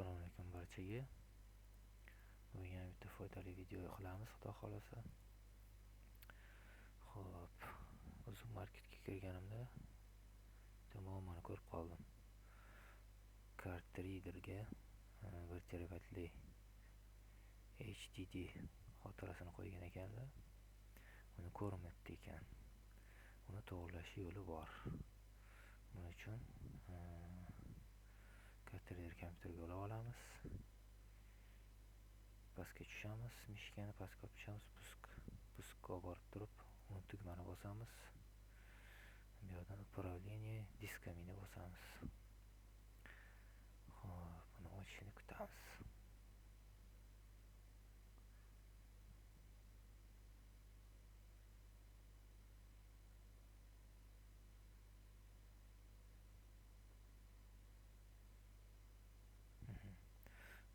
Assalomu alaykum barchaga. Bugun yana bitta foydali video qilamiz, xudo xolasa. Xo'p, o'zim marketga kirganimda bitta muammoni ko'rib qoldim. Card readerga 1 terabaytli HDD xotirasini qo'ygan ekanlar. Uni ko'rinmayapti ekan. Uni to'g'irlash yo'li bor. Buning uchun card reader kompyuterga olib olamiz. Pastga tushamiz, mishkani pastga olib tushamiz, puskga borib turib, uni tugmani bosamiz. Bu yerdan upravlение diskамini bosamiz. Xo'p, buni ochishini kutamiz.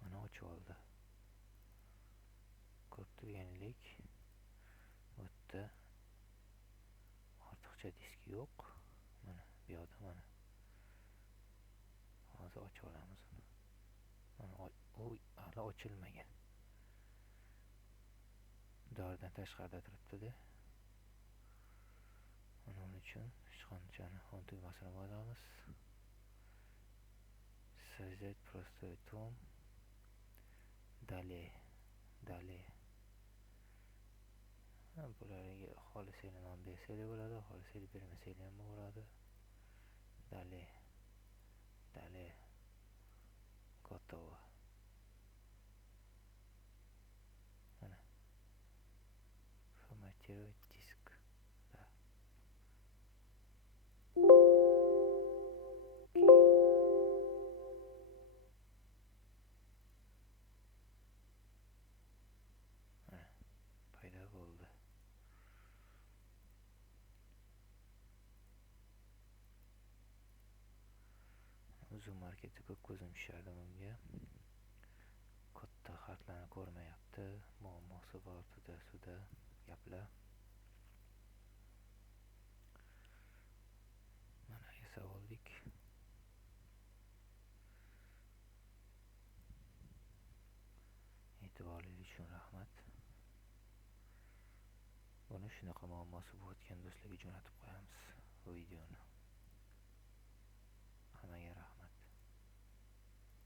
Mana ochib oldi. Ko'rib turganingizdek, bu yerda ortiqcha disk yo'q. Mana bu yerda mana. Hozir ochib olamiz uni. Mana u hali ochilmagan. Davridan tashqarida turibdi-da. Mana uning uchun sichqonchani on tugmasini bosamiz. Создать простой том. Далее. Bularga xolisini nom bersanglar bo'ladi, xolisini bermasanglar ham bo'ladi. Далее. Готово. Mana. Форматировать диск. Да. Mana paydo bo'ldi. O'zim marketda ko'p ko'zim tushardi bunga. Katta harflarni ko'rmayapti, muammosi bor, tuda gaplar. Mana yasab oldik. E'tiborlingiz uchun rahmat. Buni shunaqa muammosi bo'layotgan do'stlarga jo'natib qo'yamiz bu videoni. Hammaga